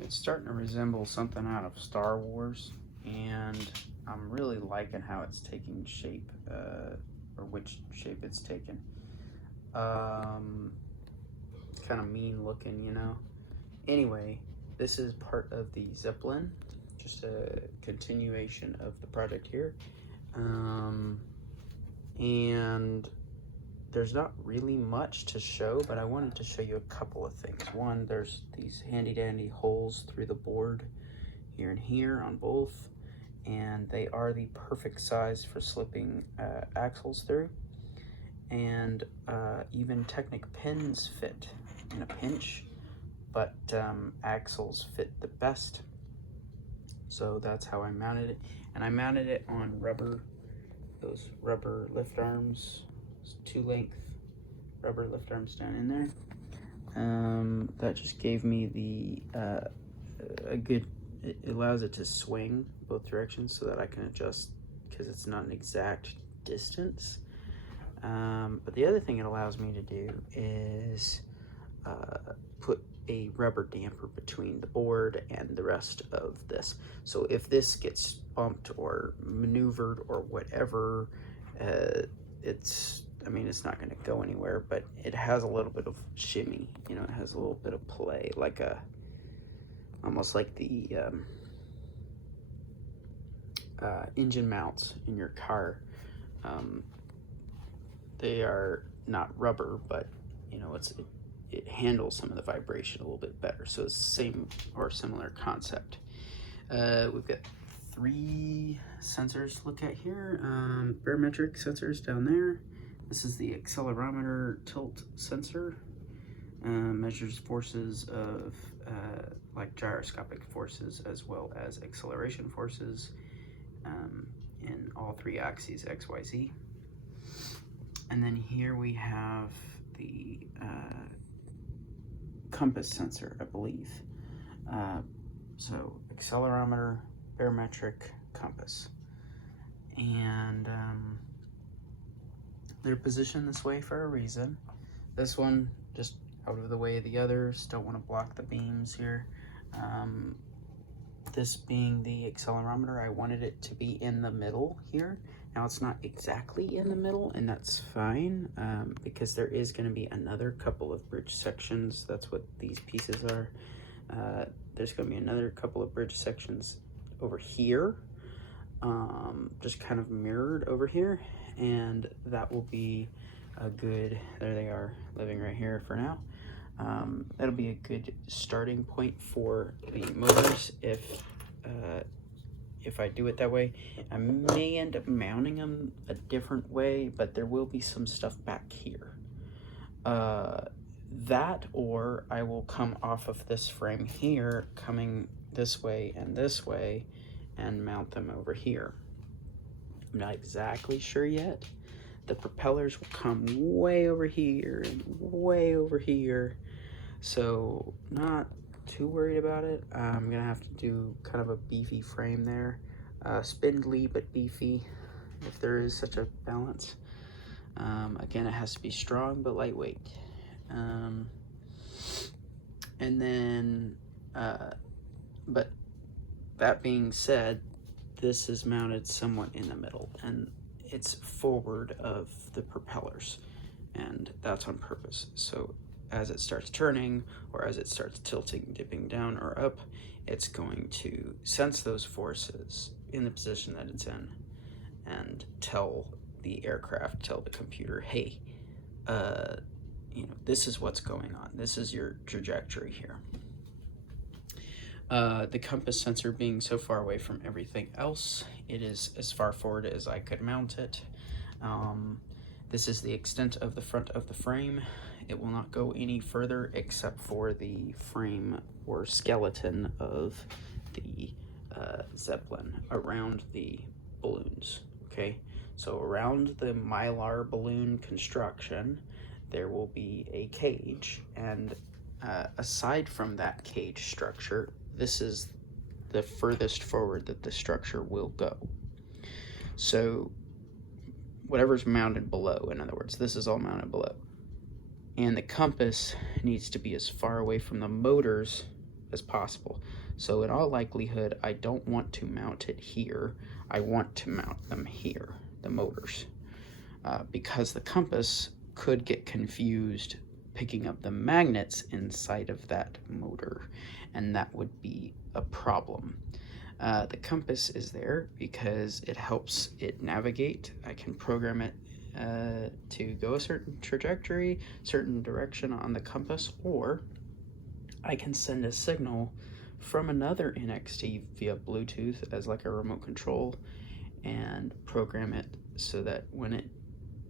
It's starting to resemble something out of Star Wars, and I'm really liking how it's taking shape, or which shape it's taken. It's kind of mean looking, you know. Anyway, this is part of the Zeppelin, just a continuation of the project here. And there's not really much to show, but I wanted to show you a couple of things. One, there's these handy dandy holes through the board here and here on both, and they are the perfect size for slipping axles through. And even Technic pins fit in a pinch, but axles fit the best. So that's how I mounted it. And I mounted it on rubber, those rubber lift arms, 2-length rubber lift arms down in there. That just gave me the a good, it allows it to swing both directions so that I can adjust, because it's not an exact distance. But the other thing it allows me to do is put a rubber damper between the board and the rest of this. So if this gets bumped or maneuvered or whatever, it's not going to go anywhere, but it has a little bit of shimmy, you know, it has a little bit of play, like almost like the engine mounts in your car. They are not rubber, but you know, it handles some of the vibration a little bit better. So it's the same or similar concept. We've got 3 sensors to look at here. Barometric sensors down there. This is the accelerometer tilt sensor. Measures forces of like gyroscopic forces as well as acceleration forces in all 3 axes, X, Y, Z. And then here we have the compass sensor, I believe. So accelerometer, barometric, compass. And they're positioned this way for a reason. This one just out of the way of the others, don't want to block the beams here. This being the accelerometer, I wanted it to be in the middle here. Now it's not exactly in the middle, and that's fine, because there is going to be another couple of bridge sections. That's what these pieces are. There's going to be another couple of bridge sections over here, just kind of mirrored over here, and that will be a good, there they are, living right here for now. That'll be a good starting point for the motors if I do it that way. I may end up mounting them a different way, but there will be some stuff back here. That, or I will come off of this frame here, coming this way, and mount them over here. I'm not exactly sure yet. The propellers will come way over here and way over here, so not too worried about it. I'm gonna have to do kind of a beefy frame there, spindly but beefy, if there is such a balance. Again, it has to be strong but lightweight. And then, but that being said, this is mounted somewhat in the middle, and it's forward of the propellers, and that's on purpose. So as it starts turning, or as it starts tilting, dipping down or up, it's going to sense those forces in the position that it's in and tell the aircraft, tell the computer, hey, you know, this is what's going on. This is your trajectory here. The compass sensor being so far away from everything else, it is as far forward as I could mount it. This is the extent of the front of the frame. It will not go any further except for the frame or skeleton of the Zeppelin around the balloons, okay? So around the Mylar balloon construction, there will be a cage, and aside from that cage structure, this is the furthest forward that the structure will go. So whatever's mounted below, in other words, this is all mounted below. And the compass needs to be as far away from the motors as possible. So in all likelihood, I don't want to mount it here. I want to mount them here, the motors, because the compass could get confused picking up the magnets inside of that motor, and that would be a problem. The compass is there because it helps it navigate. I can program it to go a certain trajectory, certain direction on the compass, or I can send a signal from another NXT via Bluetooth as like a remote control and program it so that when it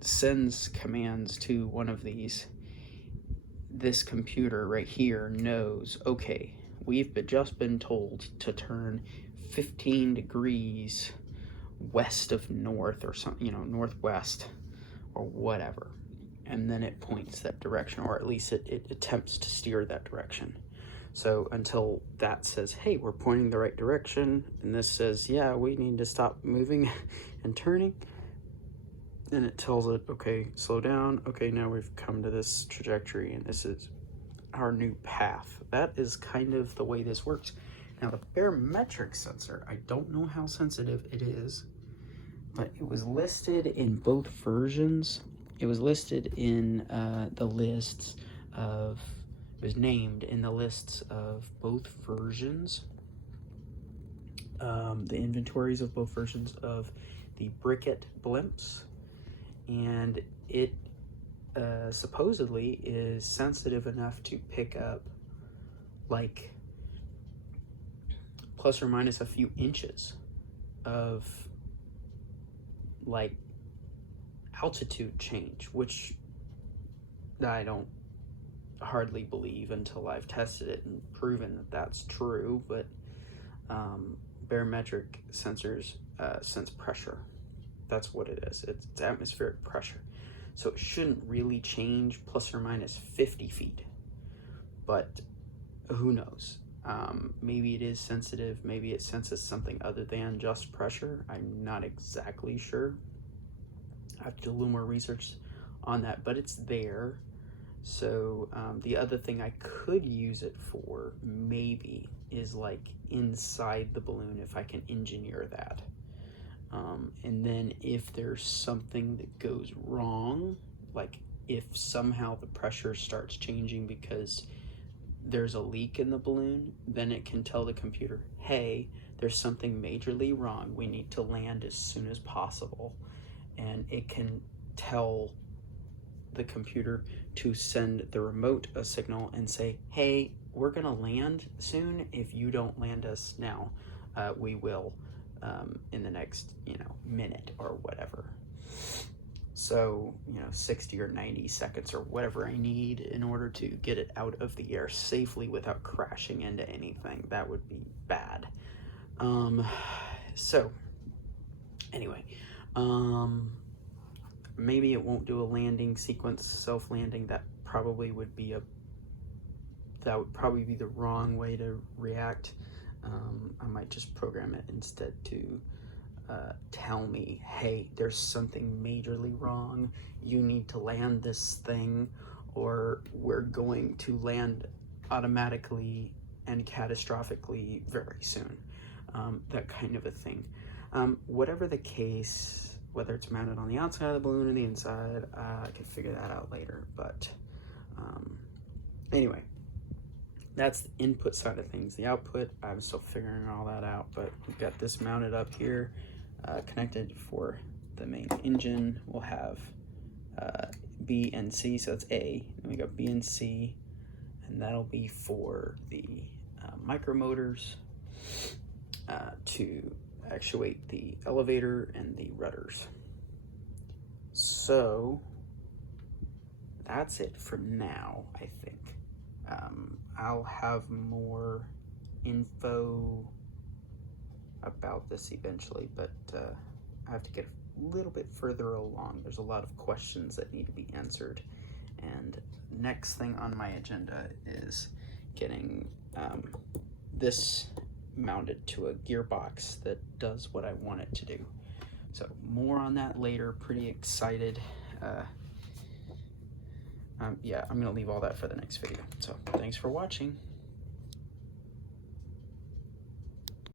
sends commands to one of these, this computer right here knows, okay, we've just been told to turn 15 degrees west of north, or something, northwest or whatever, and then it points that direction, or at least it attempts to steer that direction. So until that says, hey, we're pointing the right direction, and this says, yeah, we need to stop moving and turning, then it tells it, okay, slow down. Okay, now we've come to this trajectory, and this is our new path. That is kind of the way this works. Now, the barometric sensor, I don't know how sensitive it is, but it was listed in both versions. It was listed in the lists of, it was named in the lists of both versions, the inventories of both versions of the Bricket blimps, and it supposedly is sensitive enough to pick up like plus or minus a few inches of like altitude change, which I don't hardly believe until I've tested it and proven that that's true. But barometric sensors sense pressure. That's what it is. It's atmospheric pressure. So it shouldn't really change plus or minus 50 feet, but who knows? Maybe it is sensitive. Maybe it senses something other than just pressure. I'm not exactly sure. I have to do a little more research on that, but it's there. So the other thing I could use it for maybe is like inside the balloon, if I can engineer that. And then if there's something that goes wrong, like if somehow the pressure starts changing because there's a leak in the balloon, then it can tell the computer, hey, there's something majorly wrong. We need to land as soon as possible. And it can tell the computer to send the remote a signal and say, hey, we're gonna land soon. If you don't land us now, we will in the next, minute or whatever. So, 60 or 90 seconds or whatever I need in order to get it out of the air safely without crashing into anything. That would be bad. So, anyway, maybe it won't do a landing sequence, self-landing. That would probably be the wrong way to react. I might just program it instead to tell me, hey, there's something majorly wrong. You need to land this thing, or we're going to land automatically and catastrophically very soon. That kind of a thing. Whatever the case, whether it's mounted on the outside of the balloon or the inside, I can figure that out later. But anyway, that's the input side of things. The output, I'm still figuring all that out, but we've got this mounted up here, connected for the main engine. We'll have B and C, so that's A, and we got B and C, and that'll be for the micro motors to actuate the elevator and the rudders. So that's it for now, I think. I'll have more info about this eventually, but I have to get a little bit further along. There's a lot of questions that need to be answered, and next thing on my agenda is getting this mounted to a gearbox that does what I want it to do. So more on that later. Pretty excited. Yeah, I'm gonna leave all that for the next video. So thanks for watching.